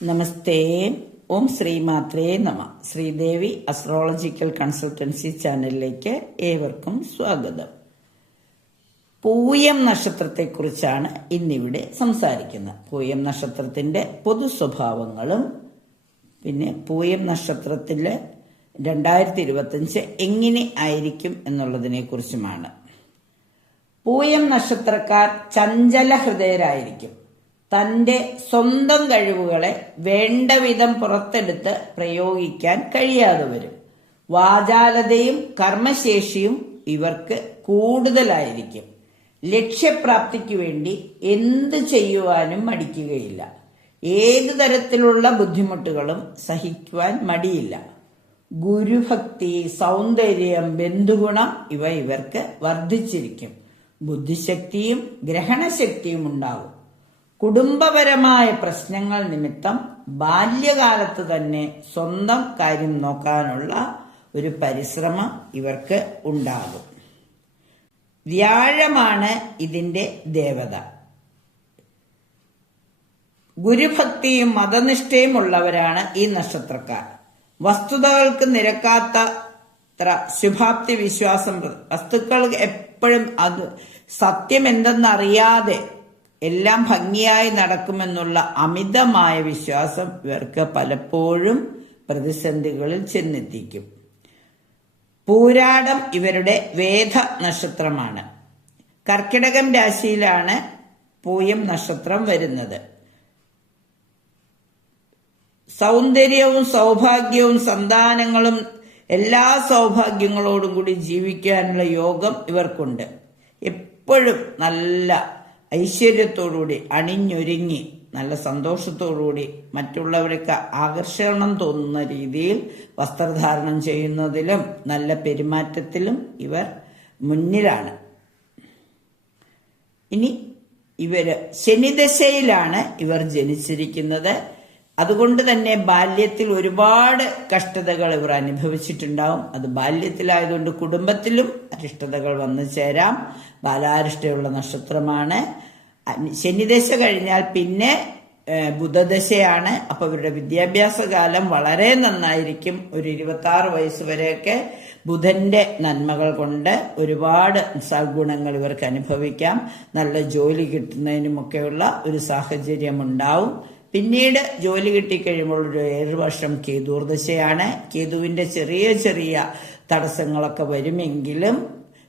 നമസ്തേ. ഓം ശ്രീമാത്രേ നമ. Sridevi astrological consultancy ചാനലിലേക്ക് ഏവർക്കും സ്വാഗതം. പൂയം നക്ഷത്രത്തെക്കുറിച്ചാണ് ഇന്നിവിടെ സംസാരിക്കുന്നത്. പൂയം നക്ഷത്രത്തിന്റെ പൊതു സ്വഭാവങ്ങളും പിന്നെ പൂയം നക്ഷത്രത്തില് 2025 എങ്ങനെ ആയിരിക്കും എന്നുള്ളതിനെ കുറിച്ചുമാണ്. പൂയം നക്ഷത്രക്കാർ ചഞ്ചല ഹൃദയരായിരിക്കും. തന്റെ സ്വന്തം കഴിവുകളെ വേണ്ട വിധം പുറത്തെടുത്ത് പ്രയോഗിക്കാൻ കഴിയാതെ വരും. വാചാലതയും കർമ്മശേഷിയും ഇവർക്ക് കൂടുതലായിരിക്കും. ലക്ഷ്യപ്രാപ്തിക്ക് വേണ്ടി എന്ത് ചെയ്യുവാനും മടിക്കുകയില്ല. ഏതു തരത്തിലുള്ള ബുദ്ധിമുട്ടുകളും സഹിക്കുവാൻ മടിയില്ല. ഗുരുഭക്തി, സൗന്ദര്യം, ബന്ധുഗുണം ഇവ ഇവർക്ക് വർദ്ധിച്ചിരിക്കും. ബുദ്ധിശക്തിയും ഗ്രഹണശക്തിയും ഉണ്ടാകും. കുടുംബപരമായ പ്രശ്നങ്ങൾ നിമിത്തം ബാല്യകാലത്ത് തന്നെ സ്വന്തം കാര്യം നോക്കാനുള്ള ഒരു പരിശ്രമം ഇവർക്ക് ഉണ്ടാകും. വ്യാഴമാണ് ഇതിന്റെ ദേവത. ഗുരുഭക്തിയും മതനിഷ്ഠയും ഉള്ളവരാണ് ഈ നക്ഷത്രക്കാർ. വസ്തുതകൾക്ക് നിരക്കാത്തത്ര ശുഭാപ്തി വിശ്വാസം. വസ്തുക്കൾ എപ്പോഴും അത് സത്യം എന്തെന്നറിയാതെ എല്ലാം ഭംഗിയായി നടക്കുമെന്നുള്ള അമിതമായ വിശ്വാസം ഇവർക്ക് പലപ്പോഴും പ്രതിസന്ധികളിൽ ചെന്നെത്തിക്കും. പൂരാടം ഇവരുടെ വേദ നക്ഷത്രമാണ്. കർക്കിടകം രാശിയിലാണ് പൂയം നക്ഷത്രം വരുന്നത്. സൗന്ദര്യവും സൗഭാഗ്യവും സന്താനങ്ങളും എല്ലാ സൗഭാഗ്യങ്ങളോടും കൂടി ജീവിക്കാനുള്ള യോഗം ഇവർക്കുണ്ട്. എപ്പോഴും നല്ല ഐശ്വര്യത്തോടുകൂടി അണിഞ്ഞൊരുങ്ങി നല്ല സന്തോഷത്തോടുകൂടി മറ്റുള്ളവർക്ക് ആകർഷണം തോന്നുന്ന രീതിയിൽ വസ്ത്രധാരണം ചെയ്യുന്നതിലും നല്ല പെരുമാറ്റത്തിലും ഇവർ മുന്നിലാണ്. ഇനി ഇവര് ശനിദശയിലാണ് ഇവർ ജനിച്ചിരിക്കുന്നത്. അതുകൊണ്ട് തന്നെ ബാല്യത്തിൽ ഒരുപാട് കഷ്ടതകൾ ഇവർ അനുഭവിച്ചിട്ടുണ്ടാവും. അത് ബാല്യത്തിലായതുകൊണ്ട് കുടുംബത്തിലും അരിഷ്ടതകൾ വന്നു ചേരാം. ബാലാരിഷ്ടയുള്ള നക്ഷത്രമാണ്. ശനിദശ കഴിഞ്ഞാൽ പിന്നെ ബുധദശയാണ്. അപ്പൊ ഇവരുടെ വിദ്യാഭ്യാസ കാലം വളരെ നന്നായിരിക്കും. ഒരു 26 വയസ്സ് വരെയൊക്കെ ബുധന്റെ നന്മകൾ കൊണ്ട് ഒരുപാട് സദ്ഗുണങ്ങൾ ഇവർക്ക് അനുഭവിക്കാം. നല്ല ജോലി കിട്ടുന്നതിനുമൊക്കെയുള്ള ഒരു സാഹചര്യം ഉണ്ടാവും. പിന്നീട് ജോലി കിട്ടിക്കഴിയുമ്പോൾ ഒരു 7 വർഷം കേതുർദശയാണ്. കേതുവിന്റെ ചെറിയ ചെറിയ തടസ്സങ്ങളൊക്കെ വരുമെങ്കിലും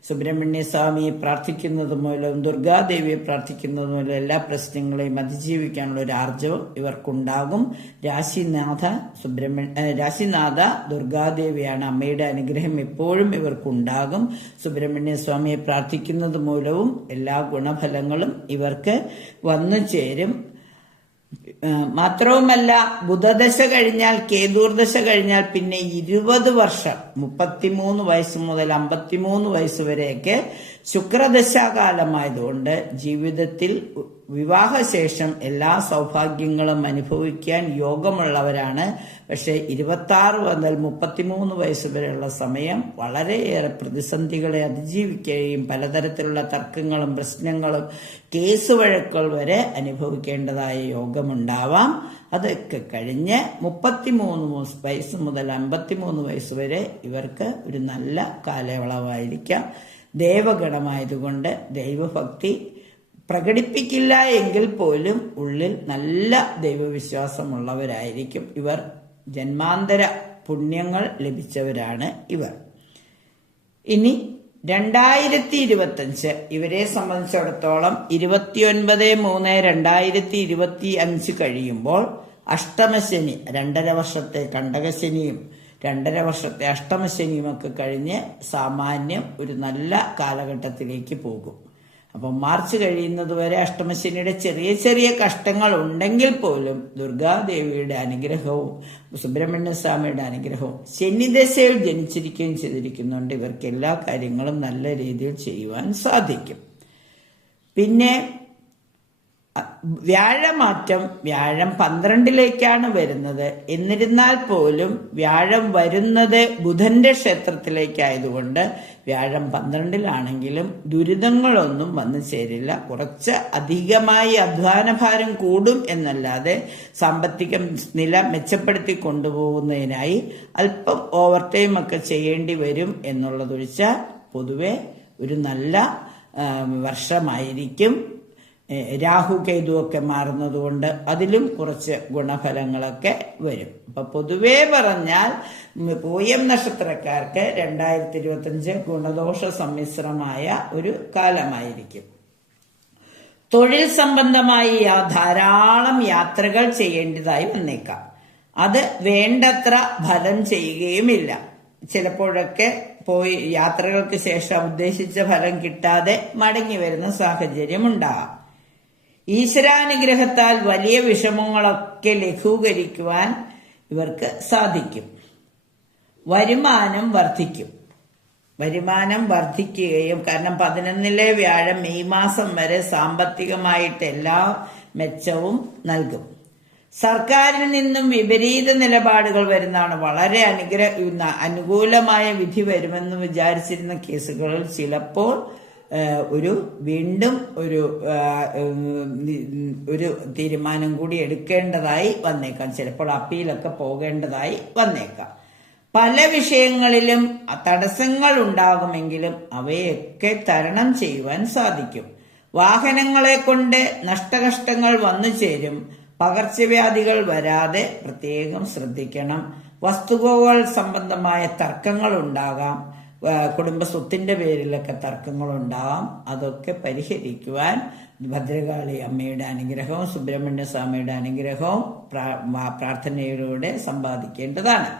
സുബ്രഹ്മണ്യ സ്വാമിയെ പ്രാർത്ഥിക്കുന്നത് മൂലം ദുർഗാദേവിയെ പ്രാർത്ഥിക്കുന്നത് മൂലം എല്ലാ പ്രശ്നങ്ങളെയും അതിജീവിക്കാനുള്ള ഒരു ആർജവം ഇവർക്കുണ്ടാകും. രാശിനാഥ ദുർഗാദേവിയാണ്. അമ്മയുടെ അനുഗ്രഹം എപ്പോഴും ഇവർക്കുണ്ടാകും. സുബ്രഹ്മണ്യ സ്വാമിയെ പ്രാർത്ഥിക്കുന്നത് മൂലവും എല്ലാ ഗുണഫലങ്ങളും ഇവർക്ക് വന്നു ചേരും. മാത്രവുമല്ല, ബുധദശ കഴിഞ്ഞാൽ കേതുർദശ കഴിഞ്ഞാൽ പിന്നെ 20 വർഷം 33 വയസ്സ് മുതൽ 53 വയസ്സ് വരെയൊക്കെ ശുക്രദശാകാലമായതുകൊണ്ട് ജീവിതത്തിൽ വിവാഹശേഷം എല്ലാ സൗഭാഗ്യങ്ങളും അനുഭവിക്കാൻ യോഗമുള്ളവരാണ്. പക്ഷെ 26 മുതൽ 33 വയസ്സ് വരെയുള്ള സമയം വളരെയേറെ പ്രതിസന്ധികളെ അതിജീവിക്കുകയും പലതരത്തിലുള്ള തർക്കങ്ങളും പ്രശ്നങ്ങളും കേസ് വഴക്കുകൾ വരെ അനുഭവിക്കേണ്ടതായ യോഗമുണ്ടാവാം. അതൊക്കെ കഴിഞ്ഞ് 33 വയസ്സ് മുതൽ 53 വയസ്സ് വരെ ഇവർക്ക് ഒരു നല്ല കാലയളവായിരിക്കാം. ദേവഗണമായതുകൊണ്ട് ദൈവഭക്തി പ്രകടിപ്പിക്കില്ല എങ്കിൽ പോലും ഉള്ളിൽ നല്ല ദൈവവിശ്വാസമുള്ളവരായിരിക്കും ഇവർ. ജന്മാന്തര പുണ്യങ്ങൾ ലഭിച്ചവരാണ് ഇവർ. ഇനി 2025 ഇവരെ സംബന്ധിച്ചിടത്തോളം 29/3/2025 കഴിയുമ്പോൾ അഷ്ടമശനി, 2.5 വർഷത്തെ കണ്ടകശനിയും 2.5 വർഷത്തെ അഷ്ടമശനിയുമൊക്കെ കഴിഞ്ഞ് സാമാന്യം ഒരു നല്ല കാലഘട്ടത്തിലേക്ക് പോകും. അപ്പം മാർച്ച് കഴിയുന്നത് വരെ അഷ്ടമശനിയുടെ ചെറിയ ചെറിയ കഷ്ടങ്ങൾ ഉണ്ടെങ്കിൽ പോലും ദുർഗാദേവിയുടെ അനുഗ്രഹവും സുബ്രഹ്മണ്യ സ്വാമിയുടെ അനുഗ്രഹവും ശനിദശയിൽ ജനിച്ചിരിക്കുകയും ചെയ്തിരിക്കുന്നുണ്ട്. ഇവർക്ക് എല്ലാ കാര്യങ്ങളും നല്ല രീതിയിൽ ചെയ്യുവാൻ സാധിക്കും. പിന്നെ വ്യാഴമാറ്റം വ്യാഴം 12ലേക്കാണ് വരുന്നത്. എന്നിരുന്നാൽ പോലും വ്യാഴം വരുന്നത് ബുധന്റെ ക്ഷേത്രത്തിലേക്കായതുകൊണ്ട് വ്യാഴം 12ലാണെങ്കിലും ദുരിതങ്ങളൊന്നും വന്നു ചേരില്ല. കുറച്ച് അധികമായി അധ്വാനഭാരം കൂടും എന്നല്ലാതെ സാമ്പത്തിക നില മെച്ചപ്പെടുത്തി കൊണ്ടുപോകുന്നതിനായി അല്പം ഓവർ ടൈം ഒക്കെ ചെയ്യേണ്ടി വരും എന്നുള്ളതൊഴിച്ചാൽ പൊതുവെ ഒരു നല്ല വർഷമായിരിക്കും. രാഹു കേതു ഒക്കെ മാറുന്നതുകൊണ്ട് അതിലും കുറച്ച് ഗുണഫലങ്ങളൊക്കെ വരും. അപ്പൊ പൊതുവേ പറഞ്ഞാൽ പൂയം നക്ഷത്രക്കാർക്ക് 2025 ഗുണദോഷ സമ്മിശ്രമായ ഒരു കാലമായിരിക്കും. തൊഴിൽ സംബന്ധമായി ധാരാളം യാത്രകൾ ചെയ്യേണ്ടതായി വന്നേക്കാം. അത് വേണ്ടത്ര ഫലം ചെയ്യുകയുമില്ല. ചിലപ്പോഴൊക്കെ പോയി യാത്രകൾക്ക് ശേഷം ഉദ്ദേശിച്ച ഫലം കിട്ടാതെ മടങ്ങി വരുന്ന സാഹചര്യം ഉണ്ടാകാം. ഈശ്വരാനുഗ്രഹത്താൽ വലിയ വിഷമങ്ങളൊക്കെ ലഘൂകരിക്കുവാൻ ഇവർക്ക് സാധിക്കും. വരുമാനം വർദ്ധിക്കുകയും, കാരണം 11ലെ വ്യാഴം മെയ് മാസം വരെ സാമ്പത്തികമായിട്ട് എല്ലാ മെച്ചവും നൽകും. സർക്കാരിൽ നിന്നും വിപരീത നിലപാടുകൾ വരുന്നതാണ്. വളരെ അനുകൂലമായ വിധി വരുമെന്ന് വിചാരിച്ചിരുന്ന കേസുകളിൽ ചിലപ്പോൾ വീണ്ടും ഒരു തീരുമാനം കൂടി എടുക്കേണ്ടതായി വന്നേക്കാം. ചിലപ്പോൾ അപ്പീലൊക്കെ പോകേണ്ടതായി വന്നേക്കാം. പല വിഷയങ്ങളിലും തടസ്സങ്ങൾ ഉണ്ടാകുമെങ്കിലും അവയൊക്കെ തരണം ചെയ്യുവാൻ സാധിക്കും. വാഹനങ്ങളെ കൊണ്ട് നഷ്ടകഷ്ടങ്ങൾ വന്നു ചേരും. പകർച്ചവ്യാധികൾ വരാതെ പ്രത്യേകം ശ്രദ്ധിക്കണം. വസ്തുവകൾ സംബന്ധമായ തർക്കങ്ങൾ ഉണ്ടാകാം. കുടുംബ സ്വത്തിന്റെ പേരിലൊക്കെ തർക്കങ്ങളുണ്ടാവാം. അതൊക്കെ പരിഹരിക്കുവാൻ ഭദ്രകാളി അമ്മയുടെ അനുഗ്രഹവും സുബ്രഹ്മണ്യ സ്വാമിയുടെ അനുഗ്രഹവും പ്രാർത്ഥനയിലൂടെ സമ്പാദിക്കേണ്ടതാണ്.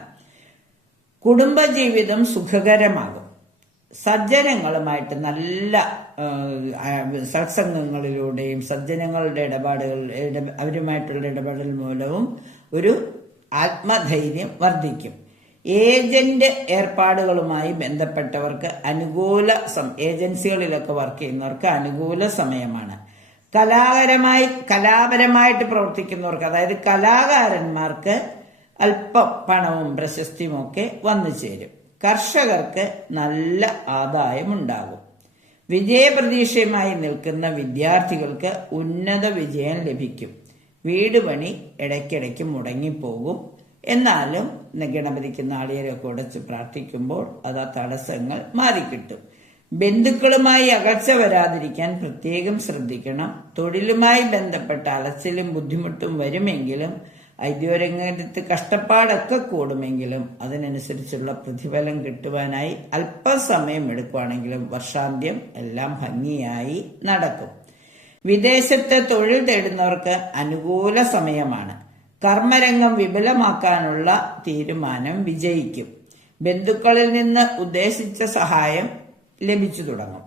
കുടുംബജീവിതം സുഖകരമാകും. സജ്ജനങ്ങളുമായിട്ട് നല്ല സത്സംഗങ്ങളിലൂടെയും സജ്ജനങ്ങളുടെ അവരുമായിട്ടുള്ള ഇടപെടൽ മൂലവും ഒരു ആത്മധൈര്യം വർദ്ധിക്കും. ഏജന്റ് ഏർപ്പാടുകളുമായി ബന്ധപ്പെട്ടവർക്ക് ഏജൻസികളിലൊക്കെ വർക്ക് ചെയ്യുന്നവർക്ക് അനുകൂല സമയമാണ്. കലാപരമായിട്ട് പ്രവർത്തിക്കുന്നവർക്ക്, അതായത് കലാകാരന്മാർക്ക് അല്പം പണവും പ്രശസ്തിയും ഒക്കെ വന്നു ചേരും. കർഷകർക്ക് നല്ല ആദായമുണ്ടാകും. വിജയപ്രതീക്ഷയുമായി നിൽക്കുന്ന വിദ്യാർത്ഥികൾക്ക് ഉന്നത വിജയം ലഭിക്കും. വീട് പണി ഇടയ്ക്കിടയ്ക്ക് മുടങ്ങിപ്പോകും. എന്നാലും ഗണപതിക്ക് നാളികേരമൊക്കെ ഉടച്ച് പ്രാർത്ഥിക്കുമ്പോൾ അത് ആ തടസ്സങ്ങൾ മാറിക്കിട്ടും. ബന്ധുക്കളുമായി അകൽച്ച വരാതിരിക്കാൻ പ്രത്യേകം ശ്രദ്ധിക്കണം. തൊഴിലുമായി ബന്ധപ്പെട്ട അലച്ചിലും ബുദ്ധിമുട്ടും വരുമെങ്കിലും ഐദ്യോരംഗത്ത് കഷ്ടപ്പാടൊക്കെ കൂടുമെങ്കിലും അതിനനുസരിച്ചുള്ള പ്രതിഫലം കിട്ടുവാനായി അല്പസമയം എടുക്കുവാണെങ്കിലും വർഷാന്ത്യം എല്ലാം ഭംഗിയായി നടക്കും. വിദേശത്ത് തൊഴിൽ തേടുന്നവർക്ക് അനുകൂല സമയമാണ്. കർമ്മരംഗം വിപുലമാക്കാനുള്ള തീരുമാനം വിജയിക്കും. ബന്ധുക്കളിൽ നിന്ന് ഉദ്ദേശിച്ച സഹായം ലഭിച്ചു തുടങ്ങും.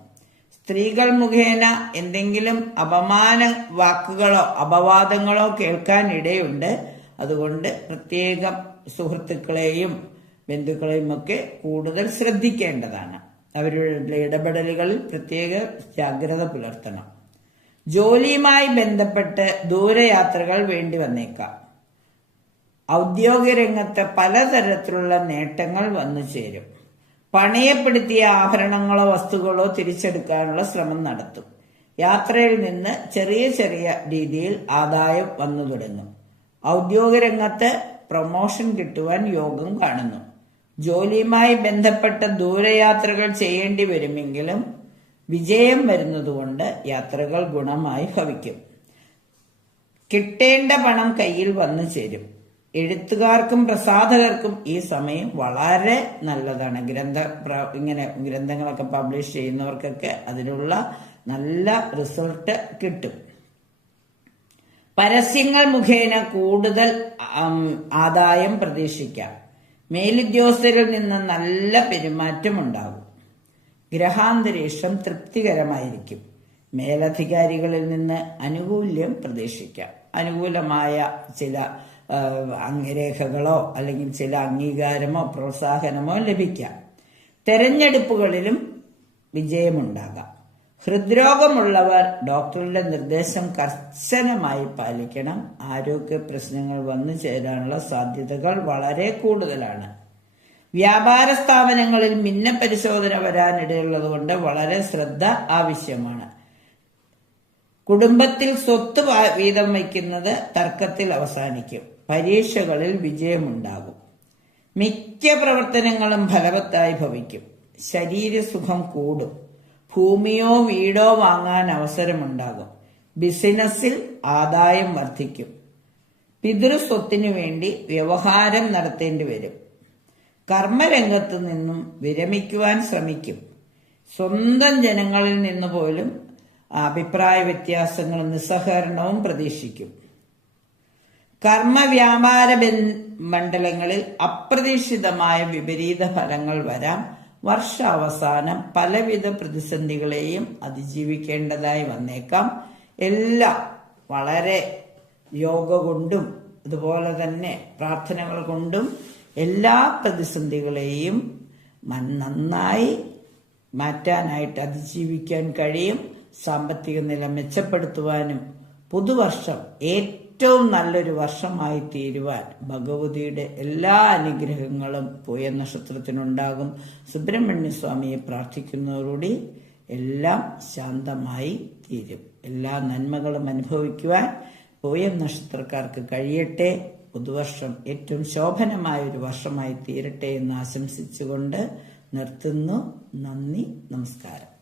സ്ത്രീകൾ മുഖേന എന്തെങ്കിലും അപമാന വാക്കുകളോ അപവാദങ്ങളോ കേൾക്കാനിടയുണ്ട്. അതുകൊണ്ട് പ്രത്യേകം സുഹൃത്തുക്കളെയും ബന്ധുക്കളെയും ഒക്കെ കൂടുതൽ ശ്രദ്ധിക്കേണ്ടതാണ്. അവരുടെ ഇടപെടലുകളിൽ പ്രത്യേക ജാഗ്രത പുലർത്തണം. ജോലിയുമായി ബന്ധപ്പെട്ട് ദൂരയാത്രകൾ വേണ്ടി വന്നേക്കാം. ഔദ്യോഗിക രംഗത്ത് പലതരത്തിലുള്ള നേട്ടങ്ങൾ വന്നു ചേരും. പണയപ്പെടുത്തിയ ആഭരണങ്ങളോ വസ്തുക്കളോ തിരിച്ചെടുക്കാനുള്ള ശ്രമം നടത്തും. യാത്രയിൽ നിന്ന് ചെറിയ ചെറിയ രീതിയിൽ ആദായം വന്നു തുടങ്ങും. ഔദ്യോഗിക രംഗത്ത് പ്രൊമോഷൻ കിട്ടുവാൻ യോഗം കാണുന്നു. ജോലിയുമായി ബന്ധപ്പെട്ട ദൂരയാത്രകൾ ചെയ്യേണ്ടി വരുമെങ്കിലും വിജയം വരുന്നതുകൊണ്ട് യാത്രകൾ ഗുണമായി ഭവിക്കും. കിട്ടേണ്ട പണം കയ്യിൽ വന്നു ചേരും. എഴുത്തുകാർക്കും പ്രസാധകർക്കും ഈ സമയം വളരെ നല്ലതാണ്. ഗ്രന്ഥങ്ങളൊക്കെ പബ്ലിഷ് ചെയ്യുന്നവർക്കൊക്കെ അതിനുള്ള നല്ല റിസൾട്ട് കിട്ടും. പരസ്യങ്ങൾ മുഖേന കൂടുതൽ ആദായം പ്രതീക്ഷിക്കാം. മേലുദ്യോഗസ്ഥരിൽ നിന്ന് നല്ല പെരുമാറ്റം ഉണ്ടാകും. ഗ്രഹാന്തരീക്ഷം തൃപ്തികരമായിരിക്കും. മേലധികാരികളിൽ നിന്ന് ആനുകൂല്യം പ്രതീക്ഷിക്കാം. അനുകൂലമായ ചില രേഖകളോ അല്ലെങ്കിൽ ചില അംഗീകാരമോ പ്രോത്സാഹനമോ ലഭിക്കാം. തെരഞ്ഞെടുപ്പുകളിലും വിജയമുണ്ടാകാം. ഹൃദ്രോഗമുള്ളവർ ഡോക്ടറുടെ നിർദ്ദേശം കർശനമായി പാലിക്കണം. ആരോഗ്യ പ്രശ്നങ്ങൾ വന്നു ചേരാനുള്ള സാധ്യതകൾ വളരെ കൂടുതലാണ്. വ്യാപാര സ്ഥാപനങ്ങളിൽ മിന്ന പരിശോധന വരാനിടയുള്ളതുകൊണ്ട് വളരെ ശ്രദ്ധ ആവശ്യമാണ്. കുടുംബത്തിൽ സ്വത്ത് വീതം വയ്ക്കുന്നത് തർക്കത്തിൽ അവസാനിക്കും. പരീക്ഷകളിൽ വിജയമുണ്ടാകും. മിക്ക പ്രവർത്തനങ്ങളും ഫലവത്തായി ഭവിക്കും. ശരീരസുഖം കൂടും. ഭൂമിയോ വീടോ വാങ്ങാൻ അവസരമുണ്ടാകും. ബിസിനസ്സിൽ ആദായം വർദ്ധിക്കും. പിതൃസ്വത്തിനു വേണ്ടി വ്യവഹാരം നടത്തേണ്ടി വരും. കർമ്മരംഗത്തു നിന്നും വിരമിക്കുവാൻ ശ്രമിക്കും. സ്വന്തം ജനങ്ങളിൽ നിന്ന് പോലും അഭിപ്രായ വ്യത്യാസങ്ങളും നിസ്സഹകരണവും പ്രതീക്ഷിക്കും. കർമ്മവ്യാപാര മണ്ഡലങ്ങളിൽ അപ്രതീക്ഷിതമായ വിപരീത ഫലങ്ങൾ വരാം. വർഷാവസാനം പലവിധ പ്രതിസന്ധികളെയും അതിജീവിക്കേണ്ടതായി വന്നേക്കാം. എല്ലാം വളരെ യോഗ കൊണ്ടും അതുപോലെ തന്നെ പ്രാർത്ഥനകൾ കൊണ്ടും എല്ലാ പ്രതിസന്ധികളെയും നന്നായി മാറ്റാനായിട്ട് അതിജീവിക്കാൻ കഴിയും. സാമ്പത്തിക നില മെച്ചപ്പെടുത്തുവാനും പുതുവർഷം ഏറ്റവും നല്ലൊരു വർഷമായി തീരുവാൻ ഭഗവതിയുടെ എല്ലാ അനുഗ്രഹങ്ങളും പൂയ നക്ഷത്രത്തിനുണ്ടാകും. സുബ്രഹ്മണ്യ സ്വാമിയെ പ്രാർത്ഥിക്കുന്നതോടുകൂടി എല്ലാം ശാന്തമായി തീരും. എല്ലാ നന്മകളും അനുഭവിക്കുവാൻ പൂയ നക്ഷത്രക്കാർക്ക് കഴിയട്ടെ. പുതുവർഷം ഏറ്റവും ശോഭനമായ ഒരു വർഷമായി തീരട്ടെ എന്ന് ആശംസിച്ചുകൊണ്ട് നിർത്തുന്നു. നന്ദി, നമസ്കാരം.